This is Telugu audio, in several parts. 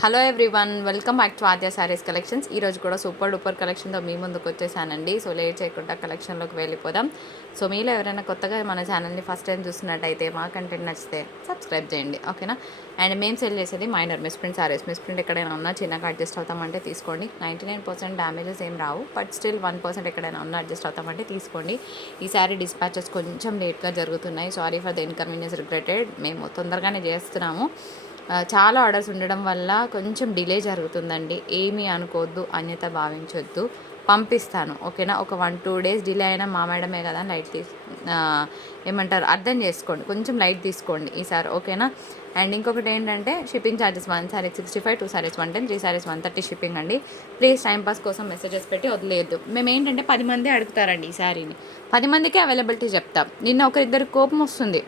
Hello everyone welcome back to Aadya saris collections. ఈరోజు కూడా సూపర్ డూపర్ కలెక్షన్తో మీ ముందుకు వచ్చేసానండి. సో లేట్ చేయకుండా కలెక్షన్లోకి వెళ్ళిపోదాం. సో మీలో ఎవరైనా కొత్తగా మన ఛానల్ని ఫస్ట్ టైం చూస్తున్నట్టయితే మా కంటెంట్ నచ్చితే సబ్స్క్రైబ్ చేయండి ఓకేనా? అండ్ మేము సెల్ చేసేది minor misprint saris misprint ఎక్కడైనా ఉన్నా చిన్నగా అడ్జస్ట్ అవుతామంటే తీసుకోండి. నైంటీ నైన్ పర్సెంట్ డ్యామేజెస్ ఏం రావు. బట్ స్టిల్ వన్ పర్సెంట్ ఎక్కడైనా ఉన్నా అడ్జస్ట్ అవుతామంటే తీసుకోండి. ఈ సారీ డిస్పాచెస్ కొంచెం లేట్గా జరుగుతున్నాయి. Sorry for the inconvenience regretted మేము తొందరగానే చేస్తున్నాము. చాలా ఆర్డర్స్ ఉండడం వల్ల కొంచెం డిలే జరుగుతుందండి. ఏమీ అనుకోవద్దు అన్యత భావించొద్దు. పంపిస్తాను ఓకేనా? ఒక వన్ టూ డేస్ డిలే అయినా మా మేడమే కదా లైట్ తీసు ఏమంటారు అర్థం చేసుకోండి. కొంచెం లైట్ తీసుకోండి ఈసారి ఓకేనా? అండ్ ఇంకొకటి ఏంటంటే shipping charges one saris sixty five two saris one ten three saris one thirty shipping అండి. ప్లీజ్ టైంపాస్ కోసం మెసేజెస్ పెట్టి వదిలేదు మేము ఏంటంటే పది మంది అడుగుతారండి ఈ శారీని. పది మందికి అవైలబిలిటీ చెప్తాం. నిన్న ఒకరిద్దరు కోపం వస్తుంది.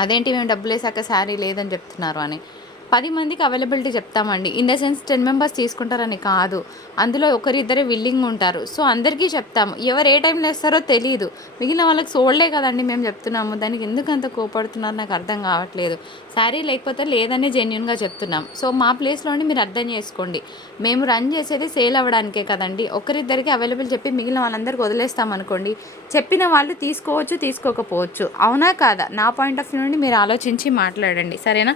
అదేంటి మేము డబ్బులు వేసాక శారీ లేదని చెప్తున్నారు అని. పది మందికి అవైలబిలిటీ చెప్తామండి. In the sense ten members తీసుకుంటారని కాదు. అందులో ఒకరిద్దరే విల్లింగ్ ఉంటారు. సో అందరికీ చెప్తాము. ఎవరు ఏ టైంలో వేస్తారో తెలియదు మిగిలిన వాళ్ళకి సోల్డే కదండి మేము చెప్తున్నాము. దానికి ఎందుకు అంత కోపడుతున్నారు నాకు అర్థం కావట్లేదు. శారీ లేకపోతే లేదనే జెన్యున్గా చెప్తున్నాం. సో మా ప్లేస్లోని మీరు అర్థం చేసుకోండి. మేము రన్ చేసేది సేల్ అవ్వడానికే కదండి. ఒకరిద్దరికి అవైలబుల్ చెప్పి మిగిలిన వాళ్ళందరికీ వదిలేస్తాం అనుకోండి. చెప్పిన వాళ్ళు తీసుకోవచ్చు తీసుకోకపోవచ్చు. అవునా కాదా? నా పాయింట్ ఆఫ్ వ్యూ నుండి మీరు ఆలోచించి మాట్లాడండి. సరేనా?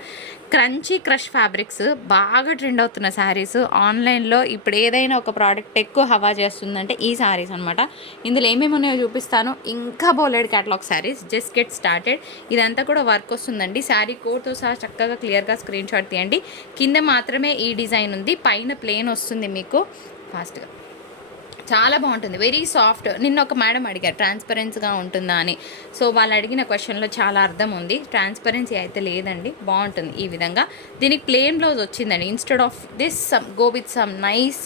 క్రంచీ క్రష్ ఫ్యాబ్రిక్స్ బాగా ట్రెండ్ అవుతున్న శారీస్. ఆన్లైన్లో ఇప్పుడు ఏదైనా ఒక ప్రోడక్ట్ ఎక్కువ హవా చేస్తుందంటే ఈ శారీస్ అనమాట ఇందులో ఏమేమి ఉన్నాయో చూపిస్తాను. ఇంకా బోలెడ్ catalog saris. Just get started ఇదంతా కూడా వర్క్ వస్తుందండి. శారీ కోడ్తో సహా చక్కగా క్లియర్గా స్క్రీన్ షాట్ తీయండి. కింద మాత్రమే ఈ డిజైన్ ఉంది. పైన ప్లేన్ వస్తుంది మీకు. ఫాస్ట్గా చాలా బాగుంటుంది. వెరీ సాఫ్ట్ నిన్న ఒక మేడం అడిగారు ట్రాన్స్పరెన్స్గా ఉంటుందా అని. సో వాళ్ళు అడిగిన క్వశ్చన్లో చాలా అర్థం ఉంది. ట్రాన్స్పరెన్సీ అయితే లేదండి. బాగుంటుంది ఈ విధంగా. దీనికి ప్లెయిన్ బ్లౌజ్ వచ్చిందండి. Instead of this some go with some nice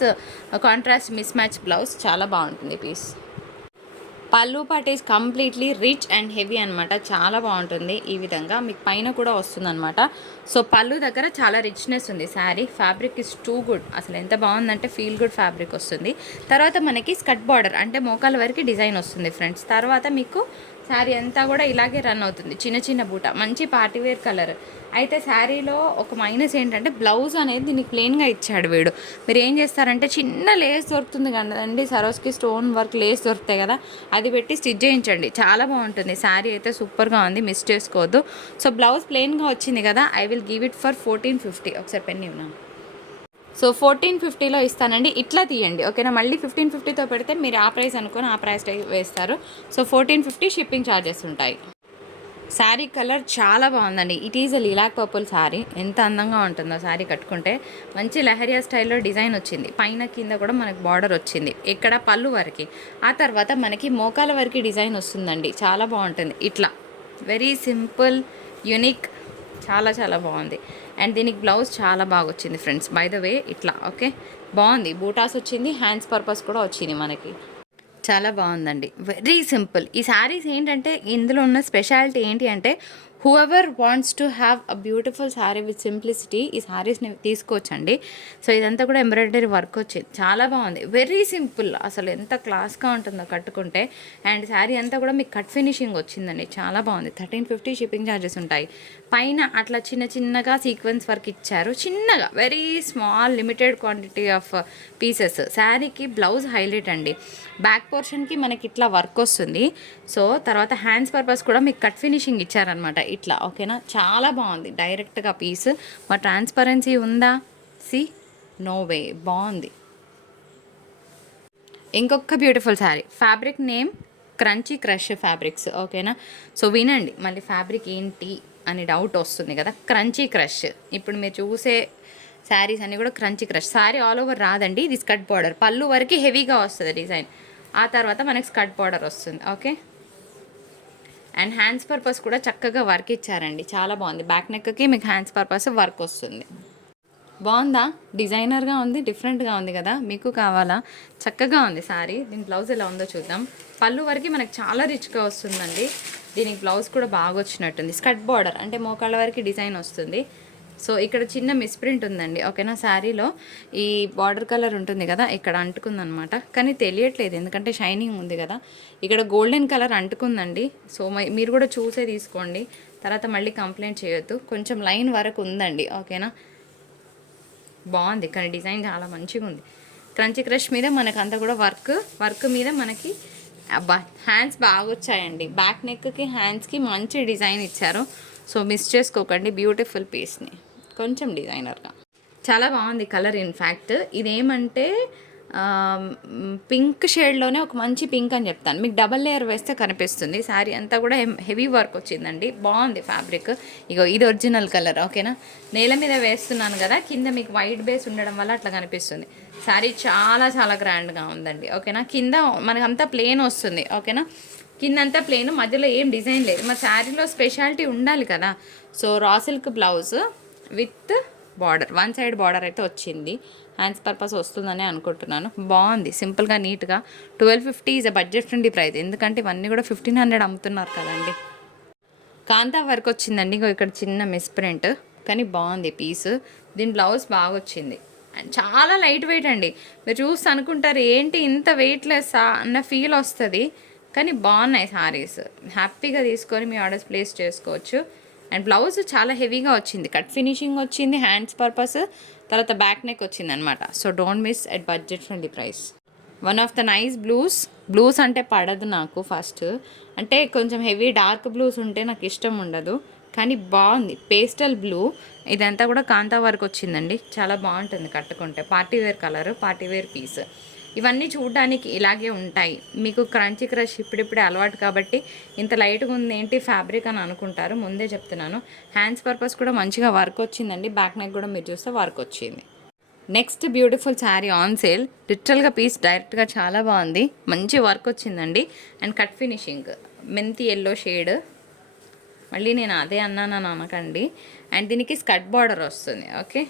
contrast mismatch blouse చాలా బాగుంటుంది పీస్ పళ్ళు part is completely rich and heavy అనమాట చాలా బాగుంటుంది. ఈ విధంగా మీకు పైన కూడా వస్తుందన్నమాట. సో పళ్ళు దగ్గర చాలా రిచ్నెస్ ఉంది. Sari fabric is too good అసలు ఎంత బాగుందంటే ఫీల్ గుడ్ ఫ్యాబ్రిక్ వస్తుంది. తర్వాత మనకి స్కట్ బార్డర్ అంటే మోకాల వరకు డిజైన్ వస్తుంది ఫ్రెండ్స్ తర్వాత మీకు శారీ అంతా కూడా ఇలాగే రన్ అవుతుంది. చిన్న చిన్న బూట మంచి పార్టీవేర్ కలర్. అయితే శారీలో ఒక మైనస్ ఏంటంటే బ్లౌజ్ అనేది దీనికి ప్లెయిన్గా ఇచ్చాడు వీడు. మీరు ఏం చేస్తారంటే చిన్న లేస్ దొరుకుతుంది కదండి సరోస్కి స్టోన్ వర్క్ లేస్ దొరుకుతాయి కదా అది పెట్టి స్టిచ్ చేయించండి. చాలా బాగుంటుంది. శారీ అయితే సూపర్గా ఉంది మిస్ చేసుకోవద్దు. సో బ్లౌజ్ ప్లెయిన్గా వచ్చింది కదా I will give it for fourteen fifty ఒకసారి పెన్ ఇవ్వనా సో ఫోర్టీన్ ఫిఫ్టీలో ఇస్తానండి. ఇట్లా తీయండి ఓకేనా? మళ్ళీ ఫిఫ్టీన్ ఫిఫ్టీతో పెడితే మీరు ఆ ప్రైస్ అనుకొని ఆ ప్రైస్ వేస్తారు. So fourteen fifty shipping charges ఉంటాయి. శారీ కలర్ చాలా బాగుందండి. It is a lilac purple sari. ఎంత అందంగా ఉంటుందో శారీ కట్టుకుంటే. మంచి లహరియా స్టైల్లో డిజైన్ వచ్చింది. పైన కింద కూడా మనకి బార్డర్ వచ్చింది. ఇక్కడ పళ్ళు వరకు. ఆ తర్వాత మనకి మోకాల వరకు డిజైన్ వస్తుందండి. చాలా బాగుంటుంది. ఇట్లా. Very simple unique. చాలా చాలా బాగుంది. అండ్ దీనికి బ్లౌజ్ చాలా బాగా వచ్చింది ఫ్రెండ్స్. బై ద వే ఇట్లా ఓకే? బాగుంది. బూటాస్ వచ్చింది హ్యాండ్స్ పర్పస్ కూడా వచ్చింది మనకి. చాలా బాగుందండి. వెరీ సింపుల్ ఈ శారీస్ ఏంటంటే ఇందులో ఉన్న స్పెషాలిటీ ఏంటి అంటే whoever wants to have a beautiful sari with simplicity ఈ శారీస్ని తీసుకోవచ్చండి. సో ఇదంతా కూడా ఎంబ్రాయిడరీ వర్క్ వచ్చింది చాలా బాగుంది. వెరీ సింపుల్ అసలు ఎంత క్లాస్గా ఉంటుందో కట్టుకుంటే. అండ్ శారీ అంతా కూడా మీకు కట్ ఫినిషింగ్ వచ్చిందండి. చాలా బాగుంది. థర్టీన్ ఫిఫ్టీ షిప్పింగ్ ఛార్జెస్ ఉంటాయి. పైన అట్లా చిన్న చిన్నగా సీక్వెన్స్ వర్క్ ఇచ్చారు. చిన్నగా very small limited quantity of pieces శారీకి బ్లౌజ్ హైలైట్ అండి. బ్యాక్ పోర్షన్కి మనకి ఇట్లా వర్క్ వస్తుంది. సో తర్వాత హ్యాండ్స్ పర్పస్ కూడా మీకు కట్ ఫినిషింగ్ ఇచ్చారనమాట ఇట్లా ఓకేనా? చాలా బాగుంది. డైరెక్ట్గా పీస్. మా ట్రాన్స్పరెన్సీ ఉందా? See no way. బాగుంది. ఇంకొక beautiful sari. Fabric name crunchy crush fabrics ఓకేనా? సో వినండి. మళ్ళీ ఫ్యాబ్రిక్ ఏంటి అని డౌట్ వస్తుంది కదా. Crunchy crush. ఇప్పుడు మీరు చూసే శారీస్ అన్నీ కూడా crunchy crush. Sari all over రాదండి. ఇది స్కట్ బార్డర్. పళ్ళు వరకు హెవీగా వస్తుంది డిజైన్. ఆ తర్వాత మనకి స్కట్ బార్డర్ వస్తుంది ఓకే? అండ్ హ్యాండ్స్ పర్పస్ కూడా చక్కగా వర్క్ ఇచ్చారండి. చాలా బాగుంది. బ్యాక్ నెక్కి మీకు హ్యాండ్స్ పర్పస్ వర్క్ వస్తుంది. బాగుందా? డిజైనర్గా ఉంది డిఫరెంట్గా ఉంది కదా? మీకు కావాలా? చక్కగా ఉంది సారీ. దీని బ్లౌజ్ ఎలా ఉందో చూద్దాం. పళ్ళు వరకు మనకు చాలా రిచ్గా వస్తుందండి. దీనికి బ్లౌజ్ కూడా బాగా వచ్చినట్టుంది. స్కట్ బార్డర్ అంటే మోకాళ్ళ వరకు డిజైన్ వస్తుంది. సో ఇక్కడ చిన్న మిస్ప్రింట్ ఉందండి ఓకేనా? శారీలో ఈ బార్డర్ కలర్ ఉంటుంది కదా ఇక్కడ అంటుకుందనమాట. కానీ తెలియట్లేదు ఎందుకంటే షైనింగ్ ఉంది కదా. ఇక్కడ గోల్డెన్ కలర్ అంటుకుందండి. సో మీరు కూడా చూసే తీసుకోండి. తర్వాత మళ్ళీ కంప్లైంట్ చేయొద్దు. కొంచెం లైన్ వరకు ఉందండి ఓకేనా? బాగుంది కానీ డిజైన్ చాలా మంచిగా ఉంది. క్రంచి క్రష్ మీద మనకు అంతా కూడా వర్క్ వర్క్ మీద మనకి అబ్బా హ్యాండ్స్ బాగా వచ్చాయండి బ్యాక్ నెక్కి హ్యాండ్స్కి మంచి డిజైన్ ఇచ్చారు. సో మిస్ చేసుకోకండి బ్యూటిఫుల్ పీస్ని. కొంచెం డిజైనర్గా. చాలా బాగుంది కలర్ ఇన్ఫ్యాక్ట్ ఇదేమంటే పింక్ షేడ్లోనే ఒక మంచి పింక్ అని చెప్తాను. మీకు డబల్ లేయర్ వేస్తే కనిపిస్తుంది. శారీ అంతా కూడా హెవీ వర్క్ వచ్చిందండి. బాగుంది ఫ్యాబ్రిక్. ఇగో ఇది ఒరిజినల్ కలర్ ఓకేనా? నేల మీద వేస్తున్నాను కదా కింద మీకు వైట్ బేస్ ఉండడం వల్ల అట్లా కనిపిస్తుంది. శారీ చాలా చాలా గ్రాండ్గా ఉందండి ఓకేనా? కింద మనకంతా ప్లేన్ వస్తుంది ఓకేనా? కింద అంతా మధ్యలో ఏం డిజైన్ లేదు. మా శారీలో స్పెషాలిటీ ఉండాలి కదా. So raw silk blouse with border one side border అయితే వచ్చింది. హ్యాండ్స్ పర్పస్ వస్తుందని అనుకుంటున్నాను. బాగుంది సింపుల్గా నీట్గా twelve fifty is a budget friendly price ఎందుకంటే ఇవన్నీ కూడా ఫిఫ్టీన్ హండ్రెడ్ అమ్ముతున్నారు కదండి. కాంతా వర్క్ వచ్చిందండి. ఇగో ఇక్కడ చిన్న మిస్ ప్రింట్ కానీ బాగుంది పీస్ దీని బ్లౌజ్ బాగా వచ్చింది. అండ్ చాలా లైట్ వెయిట్ అండి. మీరు చూసి అనుకుంటారు ఏంటి ఇంత వెయిట్లెస్సా అన్న ఫీల్ వస్తుంది. కానీ బాగున్నాయి సారీస్. హ్యాపీగా తీసుకొని మీ ఆర్డర్స్ ప్లేస్ చేసుకోవచ్చు. అండ్ బ్లౌజ్ చాలా హెవీగా వచ్చింది. కట్ ఫినిషింగ్ వచ్చింది హ్యాండ్స్ పర్పస్ తర్వాత బ్యాక్ నెక్ వచ్చింది అనమాట so don't miss at budget friendly price. One of the nice blues. Blues అంటే పడదు నాకు ఫస్ట్. అంటే కొంచెం హెవీ డార్క్ బ్లూస్ ఉంటే నాకు ఇష్టం ఉండదు. కానీ బాగుంది. Pastel blue. ఇదంతా కూడా కాంతా వర్క్ వచ్చిందండి. చాలా బాగుంటుంది కట్టుకుంటే. Party wear colour party wear piece. ఇవన్నీ చూడడానికి ఇలాగే ఉంటాయి. మీకు క్రంచీ క్రష్ ఇప్పుడిప్పుడే అలవాటు కాబట్టి ఇంత లైట్గా ఉంది ఏంటి ఫ్యాబ్రిక్ అని అనుకుంటారు. ముందే చెప్తున్నాను. హ్యాండ్స్ పర్పస్ కూడా మంచిగా వర్క్ వచ్చిందండి. బ్యాక్ నెక్ కూడా మీరు చూస్తే వర్క్ వచ్చింది. Next beautiful sari on sale. లిటరల్గా పీస్ డైరెక్ట్గా చాలా బాగుంది. మంచి వర్క్ వచ్చిందండి. And cut finishing. Methi yellow shade. మళ్ళీ నేను అదే అన్నానని అనకండి. అండ్ దీనికి స్కట్ బార్డర్ వస్తుంది. ఓకే?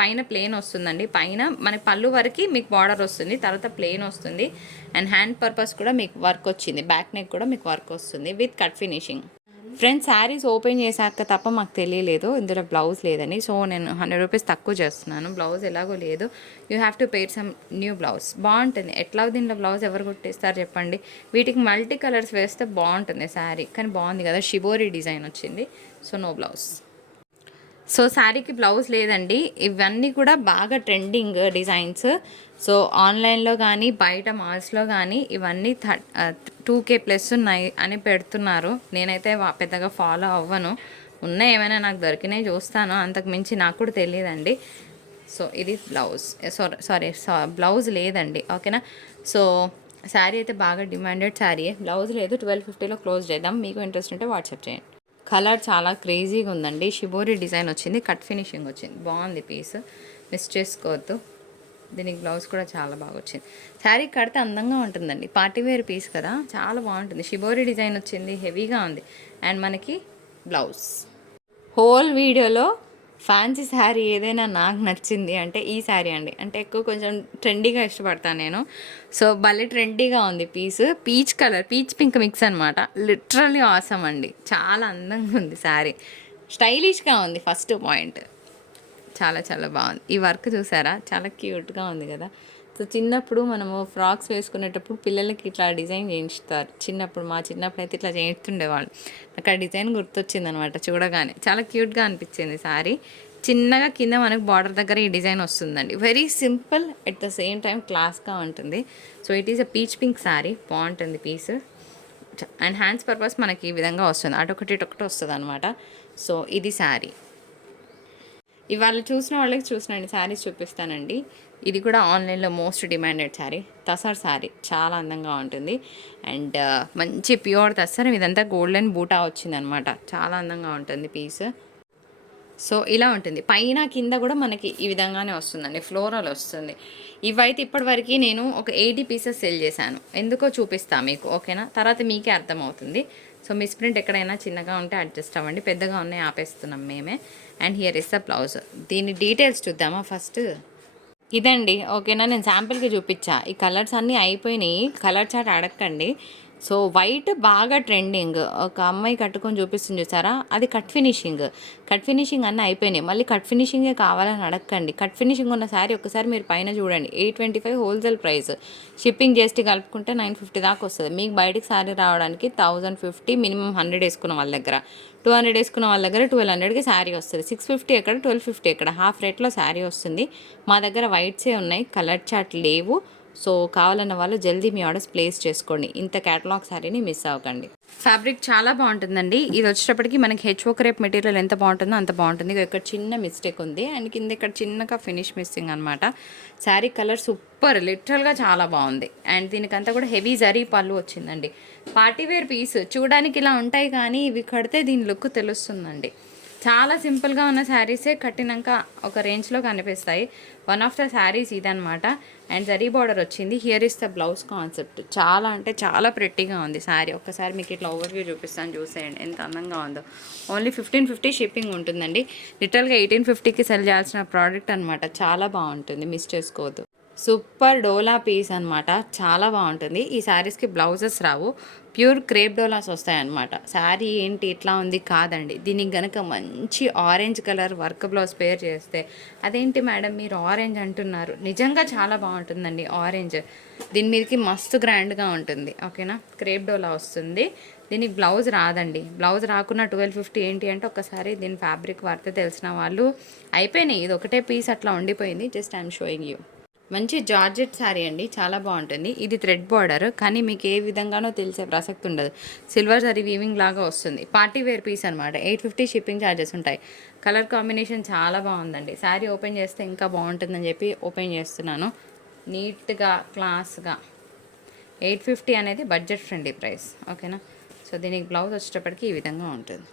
పైన ప్లేన్ వస్తుందండి. పైన మన పళ్ళు వరకు మీకు బార్డర్ వస్తుంది. తర్వాత ప్లేన్ వస్తుంది. అండ్ హ్యాండ్ పర్పస్ కూడా మీకు వర్క్ వచ్చింది. బ్యాక్ నెక్ కూడా మీకు వర్క్ వస్తుంది. With cut finishing friends saris open చేశాక తప్ప మాకు తెలియలేదు. ఇందులో బ్లౌజ్ లేదని. సో నేను హండ్రెడ్ రూపీస్ తక్కువ చేస్తున్నాను. బ్లౌజ్ ఎలాగో లేదు. You have to pair some new blouse బాగుంటుంది. ఎట్లా దీంట్లో బ్లౌజ్ ఎవరు కుట్టిస్తారు చెప్పండి? వీటికి మల్టీ కలర్స్ వేస్తే బాగుంటుంది శారీ కానీ బాగుంది కదా. షిబోరి డిజైన్ వచ్చింది. సో నో బ్లౌజ్ సో శారీకి బ్లౌజ్ లేదండి. ఇవన్నీ కూడా బాగా ట్రెండింగ్ డిజైన్స్. సో ఆన్లైన్లో కానీ బయట మాల్స్లో కానీ ఇవన్నీ థర్ టూ కే ప్లస్ ఉన్నాయి అని పెడుతున్నారు. నేనైతే పెద్దగా ఫాలో అవ్వను. ఉన్నాయి ఏమైనా నాకు దొరికినాయి చూస్తాను. అంతకు మించి నాకు కూడా తెలియదండి. సో ఇది బ్లౌజ్. సారీ సారీ బ్లౌజ్ లేదండి. ఓకేనా? సో శారీ అయితే బాగా డిమాండెడ్ శారీ బ్లౌజ్ లేదు. ట్వెల్వ్ ఫిఫ్టీలో క్లోజ్ చేద్దాం. మీకు ఇంట్రెస్ట్ ఉంటే వాట్సాప్ చేయండి. కలర్ చాలా క్రేజీగా ఉందండి. షిబోరి డిజైన్ వచ్చింది కట్ ఫినిషింగ్ వచ్చింది. బాగుంది పీస్. మిస్ చేసుకోవద్దు. దీనికి బ్లౌజ్ కూడా చాలా బాగా వచ్చింది. శారీ కడితే అందంగా ఉంటుందండి. పార్టీ వేర్ పీస్ కదా చాలా బాగుంటుంది. షిబోరి డిజైన్ వచ్చింది హెవీగా ఉంది. అండ్ మనకి బ్లౌజ్. హోల్ వీడియోలో ఫ్యాన్సీ శారీ ఏదైనా నాకు నచ్చింది అంటే ఈ శారీ అండి. అంటే ఎక్కువ కొంచెం ట్రెండీగా ఇష్టపడతాను నేను. సో భలే ట్రెండీగా ఉంది piece. Peach colour peach pink mix అనమాట లిటరలీ ఆసమ్ అండి. చాలా అందంగా ఉంది శారీ స్టైలిష్గా ఉంది ఫస్ట్ పాయింట్ చాలా చాలా బాగుంది. ఈ వర్క్ చూసారా? చాలా క్యూట్గా ఉంది కదా. సో చిన్నప్పుడు మనము ఫ్రాక్స్ వేసుకునేటప్పుడు పిల్లలకి ఇట్లా డిజైన్ చేయించుతారు. చిన్నప్పుడు మా చిన్నప్పుడు అయితే ఇట్లా చేయిస్తుండేవాళ్ళు. నాకు ఆ డిజైన్ గుర్తొచ్చింది అనమాట చూడగానే. చాలా క్యూట్గా అనిపించింది సారీ. చిన్నగా కింద మనకు బార్డర్ దగ్గర ఈ డిజైన్ వస్తుందండి. Very simple at the same time క్లాస్గా ఉంటుంది. So it is a peach pink sari బాగుంటుంది పీస్ అండ్ హ్యాండ్స్ పర్పస్ మనకి ఈ విధంగా వస్తుంది. అటొకటి ఇటొకటి వస్తుంది అనమాట సో ఇది శారీ ఇవాళ చూసిన వాళ్ళకి చూసినండి శారీస్ చూపిస్తానండి. ఇది కూడా ఆన్లైన్లో మోస్ట్ డిమాండెడ్ శారీ. తసర్ శారీ చాలా అందంగా ఉంటుంది. అండ్ మంచి ప్యూర్ తసర్. ఇదంతా గోల్డెన్ బూటా వచ్చిందనమాట. చాలా అందంగా ఉంటుంది పీస్. సో ఇలా ఉంటుంది. పైన కింద కూడా మనకి ఈ విధంగానే వస్తుందండి. ఫ్లోరల్ వస్తుంది. ఇవైతే ఇప్పటివరకు నేను ఒక ఎయిటీ పీసెస్ సెల్ చేశాను. ఎందుకో చూపిస్తాను మీకు ఓకేనా? తర్వాత మీకే అర్థమవుతుంది. సో మిస్ ప్రింట్ ఎక్కడైనా చిన్నగా ఉంటే అడ్జస్ట్ అవ్వండి. పెద్దగా ఉన్నాయి ఆపేస్తున్నాం మేమే. And here is the blouse. దీని డీటెయిల్స్ చూద్దామా ఫస్ట్? ఇదండి. ఓకేనా? నేను శాంపిల్కి చూపించా. ఈ కలర్స్ అన్నీ అయిపోయినాయి. కలర్ చాట్ అడగండి సో వైట్ బాగా ట్రెండింగ్. ఒక అమ్మాయి కట్టుకొని చూపిస్తుంది చూసారా? అది కట్ ఫినిషింగ్. కట్ ఫినిషింగ్ అన్నీ అయిపోయినాయి. మళ్ళీ కట్ ఫినిషింగే కావాలని అడగండి కట్ ఫినిషింగ్ ఉన్న శారీ ఒకసారి మీరు పైన చూడండి. Eight twenty five wholesale price. Shipping GST కలుపుకుంటే నైన్ ఫిఫ్టీ దాకా వస్తుంది. మీకు బయటికి శారీ రావడానికి థౌజండ్ ఫిఫ్టీ మినిమం హండ్రెడ్ వేసుకున్న వాళ్ళ దగ్గర. టూ హండ్రెడ్ వేసుకున్న వాళ్ళ దగ్గర ట్వెల్వ్ హండ్రెడ్కి శారీ వస్తుంది. సిక్స్ ఫిఫ్టీ ఎక్కడ? ట్వెల్వ్ ఫిఫ్టీ ఎక్కడ? హాఫ్ రేట్లో శారీ వస్తుంది. మా దగ్గర వైట్సే ఉన్నాయి. కలర్ చాట్ లేవు. సో కావాలన్న వాళ్ళు జల్దీ మీ ఆర్డర్స్ ప్లేస్ చేసుకోండి. ఇంత క్యాటలాగ్ శారీని మిస్ అవ్వకండి. ఫ్యాబ్రిక్ చాలా బాగుంటుందండి. ఇది వచ్చేటప్పటికి మనకి హెచ్ఓ క్రేప్ మెటీరియల్ ఎంత బాగుంటుందో అంత బాగుంటుంది. ఇక్కడ చిన్న మిస్టేక్ ఉంది. అండ్ కింద ఇక్కడ చిన్నగా ఫినిష్ మిస్సింగ్ అనమాట శారీ కలర్ సూపర్ లిటరల్గా చాలా బాగుంది. అండ్ దీనికంతా కూడా హెవీ జరీ పళ్ళు వచ్చిందండి. పార్టీవేర్ పీస్ చూడడానికి ఇలా ఉంటాయి కానీ ఇవి కడితే దీని లుక్ తెలుస్తుందండి. చాలా సింపుల్గా ఉన్న శారీసే కట్టినాక ఒక రేంజ్లో కనిపిస్తాయి. వన్ ఆఫ్ ద శారీస్ ఇదనమాట అండ్ జరీ బార్డర్ వచ్చింది. Here is the blouse concept. చాలా అంటే చాలా ప్రెట్టిగా ఉంది శారీ. ఒక్కసారి మీకు ఇట్లా ఓవర్వ్యూ చూపిస్తాను చూసేయండి. ఎంత అందంగా ఉందో. ఓన్లీ ఫిఫ్టీన్ ఫిఫ్టీ షిప్పింగ్ ఉంటుందండి. లిటల్గా ఎయిటీన్ ఫిఫ్టీకి సెల్ చేయాల్సిన ప్రోడక్ట్ అనమాట చాలా బాగుంటుంది. మిస్ చేసుకోవద్దు. సూపర్ డోలా పీస్ అనమాట చాలా బాగుంటుంది. ఈ శారీస్కి బ్లౌజెస్ రావు. ప్యూర్ క్రేప్ డోలాస్ వస్తాయన్నమాట. శారీ ఏంటి? ఇట్లా ఉంది కాదండి. దీనికి గనక మంచి orange colour work blouse pair చేస్తే అదేంటి మేడం మీరు ఆరెంజ్ అంటున్నారు? నిజంగా చాలా బాగుంటుందండి ఆరెంజ్. దీని మీదకి మస్తు గ్రాండ్గా ఉంటుంది. ఓకేనా? క్రేప్ డోలా వస్తుంది. దీనికి బ్లౌజ్ రాదండి. బ్లౌజ్ రాకున్న ట్వెల్వ్ ఫిఫ్టీ ఏంటి అంటే ఒకసారి దీని ఫ్యాబ్రిక్ వర్త్ తెలిసిన వాళ్ళు అయిపోయినాయి. ఇది ఒకటే పీస్ అట్లా ఉండిపోయింది. Just I'm showing you. మంచి జార్జెట్ శారీ అండి చాలా బాగుంటుంది. ఇది థ్రెడ్ బార్డర్ కానీ మీకు ఏ విధంగానో తెలిసే ప్రసక్తి ఉండదు. సిల్వర్ శారీ వీవింగ్ లాగా వస్తుంది. పార్టీ వేర్ పీస్ అనమాట ఎయిట్ ఫిఫ్టీ షిప్పింగ్ ఛార్జెస్ ఉంటాయి. కలర్ కాంబినేషన్ చాలా బాగుందండి. శారీ ఓపెన్ చేస్తే ఇంకా బాగుంటుందని చెప్పి ఓపెన్ చేస్తున్నాను. నీట్గా క్లాస్గా. ఎయిట్ ఫిఫ్టీ అనేది బడ్జెట్ ఫ్రెండ్లీ ప్రైస్. ఓకేనా? సో దీనికి బ్లౌజ్ వచ్చేటప్పటికి ఈ విధంగా ఉంటుంది.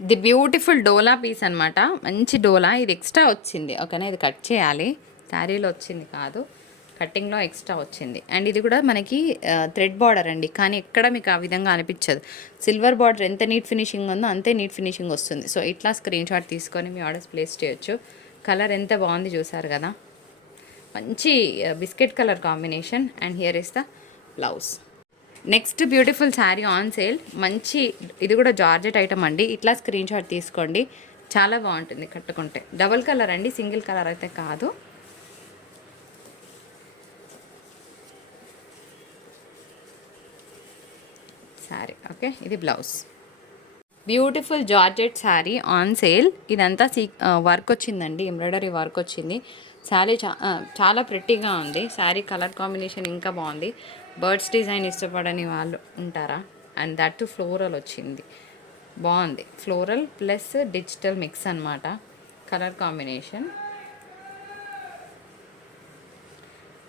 ది బ్యూటిఫుల్ డోలా పీస్ అనమాట మంచి డోలా. ఇది ఎక్స్ట్రా వచ్చింది. ఓకేనా? ఇది కట్ చేయాలి. శారీలో వచ్చింది కాదు కటింగ్లో ఎక్స్ట్రా వచ్చింది. అండ్ ఇది కూడా మనకి థ్రెడ్ బార్డర్ అండి. కానీ ఎక్కడ మీకు ఆ విధంగా అనిపించదు. సిల్వర్ బార్డర్ ఎంత నీట్ ఫినిషింగ్ ఉందో అంతే నీట్ ఫినిషింగ్ వస్తుంది. సో ఇట్లా స్క్రీన్ షాట్ తీసుకొని మీ ఆర్డర్స్ ప్లేస్ చేయొచ్చు. కలర్ ఎంత బాగుంది చూసారు కదా? మంచి biscuit colour combination and here is the blouse next beautiful sari on sale మంచి ఇది కూడా జార్జెట్ ఐటమ్ అండి. ఇట్లా స్క్రీన్ షాట్ తీసుకోండి. చాలా బాగుంటుంది కట్టుకుంటే. డబుల్ కలర్ అండి సింగిల్ కలర్ అయితే కాదు. శారీ ఓకే? ఇది blouse. Beautiful georgette sari on sale ఇదంతా సీ వర్క్ వచ్చిందండి ఎంబ్రాయిడరీ వర్క్ వచ్చింది. శారీ చా చాలా ప్రెట్టీగా ఉంది. శారీ కలర్ కాంబినేషన్ ఇంకా బాగుంది. బర్డ్స్ డిజైన్ ఇష్టపడని వాళ్ళు ఉంటారా? అండ్ దట్ ఫ్లోరల్ వచ్చింది. బాగుంది. ఫ్లోరల్ ప్లస్ డిజిటల్ మిక్స్ అన్నమాట. Colour combination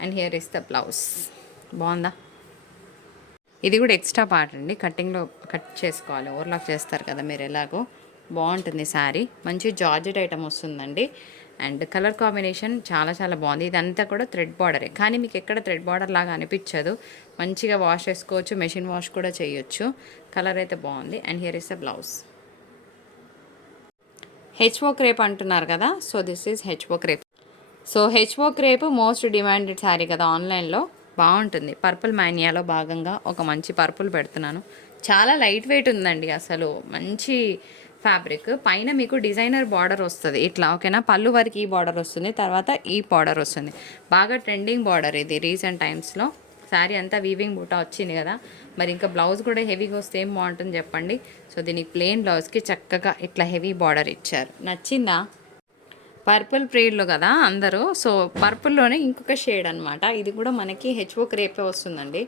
and here is the blouse బాగుందా? ఇది కూడా ఎక్స్ట్రా పార్ట్ అండి. కటింగ్లో కట్ చేసుకోవాలి. ఓవర్లాక్ చేస్తారు కదా మీరు ఎలాగో. బాగుంటుంది శారీ. మంచి జార్జెట్ ఐటమ్ వస్తుందండి. అండ్ కలర్ కాంబినేషన్ చాలా చాలా బాగుంది. ఇదంతా కూడా థ్రెడ్ బార్డరే. కానీ మీకు ఎక్కడ థ్రెడ్ బార్డర్ లాగా అనిపించదు. మంచిగా వాష్ చేసుకోవచ్చు. మెషిన్ వాష్ కూడా చేయొచ్చు. కలర్ అయితే బాగుంది. And here is the blouse. HO crepe అంటున్నారు కదా. So this is HO crepe. So HO crepe most demanded sari కదా ఆన్లైన్లో. బాగుంటుంది. పర్పుల్ మాన్యాలో భాగంగా ఒక మంచి పర్పుల్ పెడుతున్నాను. చాలా లైట్ వెయిట్ ఉందండి అసలు. మంచి ఫ్యాబ్రిక్. పైన మీకు డిజైనర్ బార్డర్ వస్తుంది. ఇట్లా ఓకేనా? పళ్ళు వరకు ఈ బార్డర్ వస్తుంది. తర్వాత ఈ బార్డర్ వస్తుంది. బాగా ట్రెండింగ్ బార్డర్ ఇది రీసెంట్ టైమ్స్లో. శారీ అంతా వీవింగ్ బూటా వచ్చింది కదా. మరి ఇంకా బ్లౌజ్ కూడా హెవీగా వస్తే ఏం బాగుంటుంది చెప్పండి. సో దీనికి ప్లెయిన్ బ్లౌజ్కి చక్కగా ఇట్లా హెవీ బార్డర్ ఇచ్చారు. నచ్చిందా? పర్పుల్ ప్రీడ్లు కదా అందరూ. సో పర్పుల్లోనే ఇంకొక షేడ్ అనమాట ఇది కూడా మనకి హెచ్ఓ క్రేపే వస్తుందండి.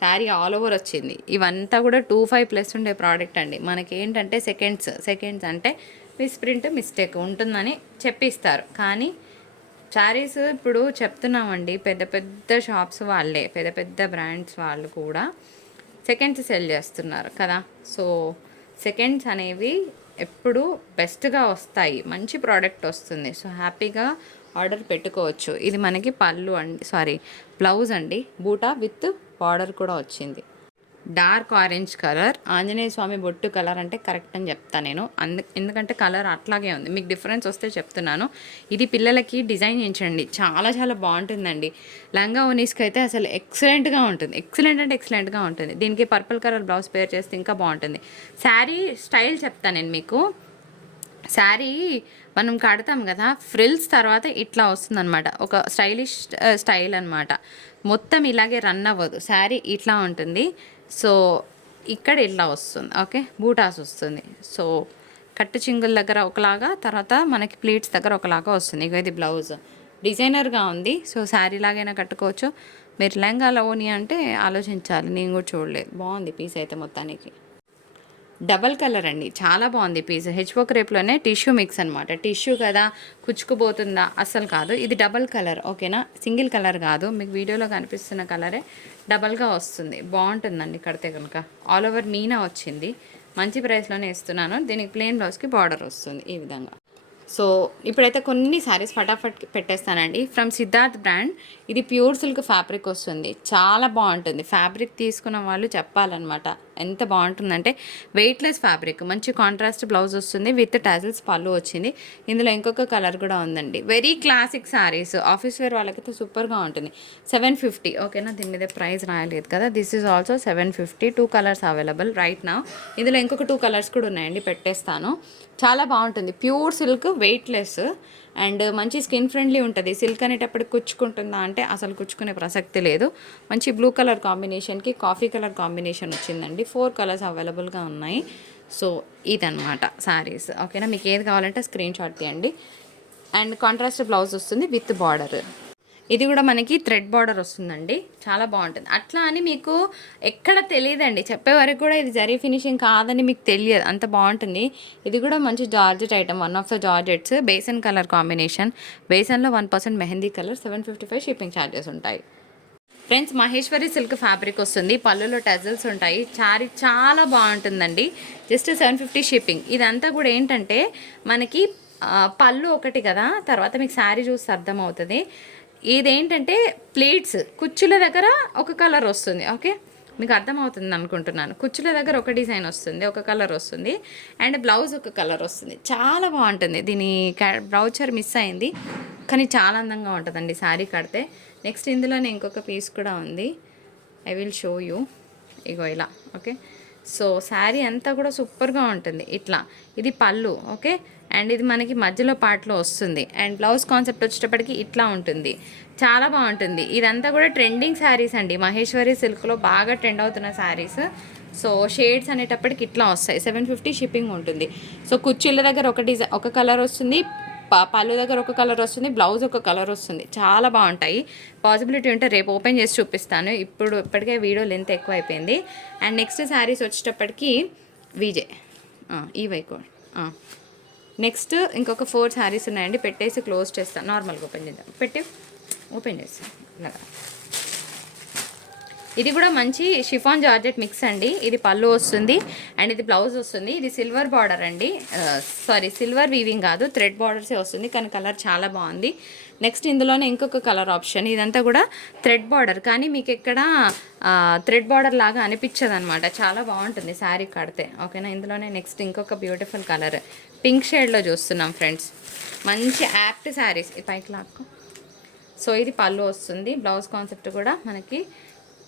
శారీ ఆల్ ఓవర్ వచ్చింది. ఇవంతా కూడా టూ ఫైవ్ ప్లస్ ఉండే ప్రోడక్ట్ అండి. మనకి ఏంటంటే సెకండ్స్ సెకండ్స్ అంటే మిస్ప్రింట్ మిస్టేక్ ఉంటుందని చెప్పిస్తారు. కానీ శారీస్ ఇప్పుడు చెప్తున్నామండి. పెద్ద పెద్ద షాప్స్ వాళ్ళే పెద్ద పెద్ద బ్రాండ్స్ వాళ్ళు కూడా సెకండ్స్ సెల్ చేస్తున్నారు కదా. సో సెకండ్స్ అనేవి ఎప్పుడు బెస్ట్గా వస్తాయి. మంచి ప్రోడక్ట్ వస్తుంది. సో హ్యాపీగా ఆర్డర్ పెట్టుకోవచ్చు. ఇది మనకి పళ్ళు అండి సారీ బ్లౌజ్ అండి. బూటా విత్ బార్డర్ కూడా వచ్చింది. Dark orange colour. Anjaneya Swamy బొట్టు కలర్ అంటే కరెక్ట్ అని చెప్తాను నేను. అందు ఎందుకంటే కలర్ అట్లాగే ఉంది. మీకు డిఫరెన్స్ వస్తే చెప్తున్నాను. ఇది పిల్లలకి డిజైన్ చేయించండి. చాలా చాలా బాగుంటుందండి. లంగా ఓనీస్కి అయితే అసలు ఎక్సలెంట్గా ఉంటుంది. ఎక్సలెంట్ అంటే ఎక్సలెంట్గా ఉంటుంది. దీనికి పర్పుల్ కలర్ బ్లౌజ్ పేర్ చేస్తే ఇంకా బాగుంటుంది. శారీ స్టైల్ చెప్తాను నేను మీకు. శారీ మనం కడతాం కదా ఫ్రిల్స్ తర్వాత ఇట్లా వస్తుందన్నమాట. ఒక స్టైలిష్ స్టైల్ అన్నమాట. మొత్తం ఇలాగే రన్ అవ్వదు. శారీ ఇట్లా ఉంటుంది. సో ఇక్కడ ఇట్లా వస్తుంది ఓకే? బూటాస్ వస్తుంది. సో కట్టు చింగుల దగ్గర ఒకలాగా తర్వాత మనకి ప్లీట్స్ దగ్గర ఒకలాగా వస్తుంది. ఇక ఇది బ్లౌజ్. డిజైనర్గా ఉంది. సో శారీ లాగైనా కట్టుకోవచ్చు. మీరు లెహంగాలో ఓని అంటే ఆలోచించాలి. నేను కూడా చూడలేదు. బాగుంది పీస్ అయితే మొత్తానికి. డబల్ కలర్ అండి. చాలా బాగుంది పీస్ హెచ్ఓ క్రేప్లోనే టిష్యూ మిక్స్ అనమాట టిష్యూ కదా కుచ్చుకుపోతుందా? అస్సలు కాదు. ఇది డబల్ కలర్ ఓకేనా? సింగిల్ కలర్ కాదు. మీకు వీడియోలో కనిపిస్తున్న కలరే డబల్గా వస్తుంది. బాగుంటుందండి కడితే కనుక. ఆల్ ఓవర్ మీనా వచ్చింది. మంచి ప్రైస్లోనే ఇస్తున్నాను. దీనికి ప్లెయిన్ బ్లౌజ్కి బార్డర్ వస్తుంది ఈ విధంగా. సో ఇప్పుడైతే కొన్ని శారీస్ ఫటాఫట్ పెట్టేస్తానండి. ఫ్రమ్ సిద్ధార్థ్ బ్రాండ్ ఇది ప్యూర్ సిల్క్ ఫ్యాబ్రిక్ వస్తుంది. చాలా బాగుంటుంది. ఫ్యాబ్రిక్ తీసుకున్న వాళ్ళు చెప్పాలన్నమాట. ఎంత బాగుంటుందంటే వెయిట్లెస్ ఫ్యాబ్రిక్ మంచి కాంట్రాస్ట్ బ్లౌజ్ వస్తుంది విత్ టాజిల్స్ పళ్ళు వచ్చింది. ఇందులో ఇంకొక కలర్ కూడా ఉందండి. Very classic saris office wear వాళ్ళకైతే సూపర్గా ఉంటుంది. సెవెన్ ఫిఫ్టీ ఓకేనా దీని మీద ప్రైస్ రాయలేదు కదా. This is also seven fifty two colours available right నా ఇందులో ఇంకొక టూ కలర్స్ కూడా ఉన్నాయండి పెట్టేస్తాను. చాలా బాగుంటుంది. ప్యూర్ సిల్క్ వెయిట్లెస్ అండ్ మంచి స్కిన్ ఫ్రెండ్లీ ఉంటుంది. సిల్క్ అనేటప్పటికి కుచ్చుకుంటుందా అంటే అసలు కుచ్చుకునే ప్రసక్తి లేదు. మంచి బ్లూ కలర్ కాంబినేషన్కి కాఫీ కలర్ కాంబినేషన్ వచ్చిందండి. ఫోర్ కలర్స్ అవైలబుల్గా ఉన్నాయి. సో ఇదనమాట శారీస్ ఓకేనా? మీకు ఏది కావాలంటే స్క్రీన్ షాట్ తీయండి. అండ్ కాంట్రాస్ట్ బ్లౌజ్ వస్తుంది విత్ బార్డర్. ఇది కూడా మనకి థ్రెడ్ బార్డర్ వస్తుందండి. చాలా బాగుంటుంది. అట్లా అని మీకు ఎక్కడ తెలియదండి. చెప్పే వరకు కూడా ఇది జరీ ఫినిషింగ్ కాదని మీకు తెలియదు. అంత బాగుంటుంది. ఇది కూడా మంచి georgette item. One of the georgettes. Besan colour combination. బేసన్లో one percent mehndi colour. Seven fifty five shipping charges ఉంటాయి. ఫ్రెండ్స్ మహేశ్వరి సిల్క్ ఫ్యాబ్రిక్ వస్తుంది. పళ్ళులో టజల్స్ ఉంటాయి. చారీ చాలా బాగుంటుందండి. జస్ట్ సెవెన్ ఫిఫ్టీ షిప్పింగ్ ఇదంతా కూడా ఏంటంటే మనకి పళ్ళు ఒకటి కదా? తర్వాత మీకు శారీ చూస్తే అర్థమవుతుంది. ఇదేంటంటే ప్లేట్స్. కుచ్చుల దగ్గర ఒక కలర్ వస్తుంది. ఓకే? మీకు అర్థమవుతుంది అనుకుంటున్నాను. కుచ్చుల దగ్గర ఒక డిజైన్ వస్తుంది ఒక కలర్ వస్తుంది అండ్ బ్లౌజ్ ఒక కలర్ వస్తుంది. చాలా బాగుంటుంది. దీని బ్రౌచర్ మిస్ అయింది. కానీ చాలా అందంగా ఉంటుందండి శారీ కడితే. నెక్స్ట్ ఇందులోనే ఇంకొక పీస్ కూడా ఉంది. I will show you. ఇగో ఇలా. ఓకే? సో శారీ అంతా కూడా సూపర్గా ఉంటుంది. ఇట్లా. ఇది పళ్ళు ఓకే? అండ్ ఇది మనకి మధ్యలో పార్ట్లో వస్తుంది. అండ్ బ్లౌజ్ కాన్సెప్ట్ వచ్చేటప్పటికి ఇట్లా ఉంటుంది. చాలా బాగుంటుంది. ఇదంతా కూడా ట్రెండింగ్ శారీస్ అండి. మహేశ్వరి సిల్క్లో బాగా ట్రెండ్ అవుతున్న శారీస్. సో షేడ్స్ అనేటప్పటికి ఇట్లా వస్తాయి. సెవెన్ ఫిఫ్టీ షిప్పింగ్ ఉంటుంది. సో కుర్చీల దగ్గర ఒక డిజైన్ ఒక కలర్ వస్తుంది. పళ్ళు దగ్గర ఒక కలర్ వస్తుంది బ్లౌజ్ ఒక కలర్ వస్తుంది. చాలా బాగుంటాయి. పాసిబిలిటీ ఉంటే రేపు ఓపెన్ చేసి చూపిస్తాను. ఇప్పుడు ఇప్పటికే వీడియో లెంత్ ఎక్కువ అయిపోయింది అండ్ నెక్స్ట్ శారీస్ వచ్చేటప్పటికి విజయ్. ఈ వైకు నెక్స్ట్ ఇంకొక ఫోర్ శారీస్ ఉన్నాయండి. పెట్టేసి క్లోజ్ చేస్తాను నార్మల్గా ఓపెన్ చేద్దాం. పెట్టి. ఓపెన్ చేస్తాను ఇలాగా ఇది కూడా మంచి షిఫాన్ జార్జెట్ మిక్స్ అండి. ఇది పళ్ళు వస్తుంది అండ్ ఇది బ్లౌజ్ వస్తుంది. ఇది సిల్వర్ బార్డర్ అండి. సారీ సిల్వర్ వీవింగ్ కాదు థ్రెడ్ బార్డర్సే వస్తుంది. కానీ కలర్ చాలా బాగుంది. నెక్స్ట్ ఇందులోనే ఇంకొక కలర్ ఆప్షన్. ఇదంతా కూడా థ్రెడ్ బార్డర్. కానీ మీకు ఎక్కడ థ్రెడ్ బార్డర్ లాగా అనిపించదు అనమాట చాలా బాగుంటుంది శారీ కడితే. ఓకేనా? ఇందులోనే నెక్స్ట్ ఇంకొక బ్యూటిఫుల్ కలర్. పింక్ షేడ్లో చూస్తున్నాం ఫ్రెండ్స్. మంచి యాప్ట్ శారీస్. ఈ పైకి లాక్కు. సో ఇది పళ్ళు వస్తుంది. బ్లౌజ్ కాన్సెప్ట్ కూడా మనకి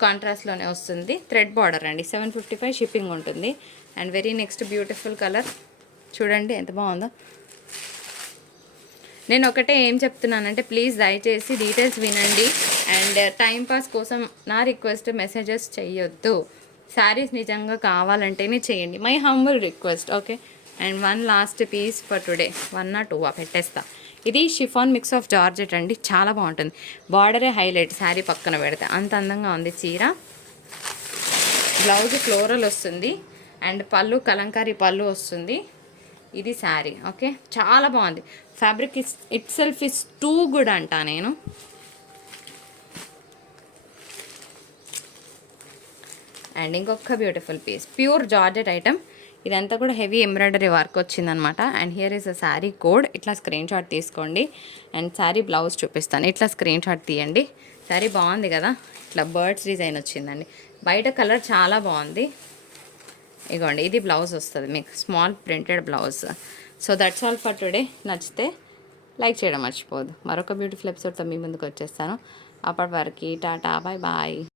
కాంట్రాస్ట్లోనే వస్తుంది. థ్రెడ్ బార్డర్ అండి. సెవెన్ ఫిఫ్టీ ఫైవ్ షిప్పింగ్ ఉంటుంది. And very next beautiful colour చూడండి ఎంత బాగుందో. నేను ఒకటే ఏం చెప్తున్నానంటే ప్లీజ్ దయచేసి డీటెయిల్స్ వినండి. అండ్ టైంపాస్ uh, కోసం నా రిక్వెస్ట్ మెసేజెస్ చేయొద్దు శారీస్ నిజంగా కావాలంటేనే చేయండి. My humble request okay and one last piece for today one not two పెట్టేస్తా. ఇది షిఫాన్ మిక్స్ ఆఫ్ జార్జెట్ అండి. చాలా బాగుంటుంది. బార్డరే హైలైట్. శారీ పక్కన పెడితే అంత అందంగా ఉంది చీర. బ్లౌజ్ ఫ్లోరల్ వస్తుంది. అండ్ పళ్ళు కలంకారీ పళ్ళు వస్తుంది. ఇది శారీ. ఓకే? చాలా బాగుంది. Fabric is itself is too good అంట నేను. అండ్ ఇంకొక beautiful piece. Pure georgette item. ఇదంతా కూడా హెవీ ఎంబ్రాయిడరీ వర్క్ వచ్చిందనమాట. And here is a sari code ఇట్లా స్క్రీన్ షాట్ తీసుకోండి. అండ్ శారీ బ్లౌజ్ చూపిస్తాను. ఇట్లా స్క్రీన్ షాట్ తీయండి. శారీ బాగుంది కదా? ఇట్లా బర్డ్స్ డిజైన్ వచ్చిందండి. బయట కలర్ చాలా బాగుంది. ఇగోండి ఇది బ్లౌజ్ వస్తుంది మీకు. Small printed blouse so that's all for today నచ్చితే లైక్ చేయడం మర్చిపోదు మరొక బ్యూటిఫుల్ ఎపిసోడ్తో మీ ముందుకు వచ్చేస్తాను. అప్పటి వరకు టాటా బాయ్ బాయ్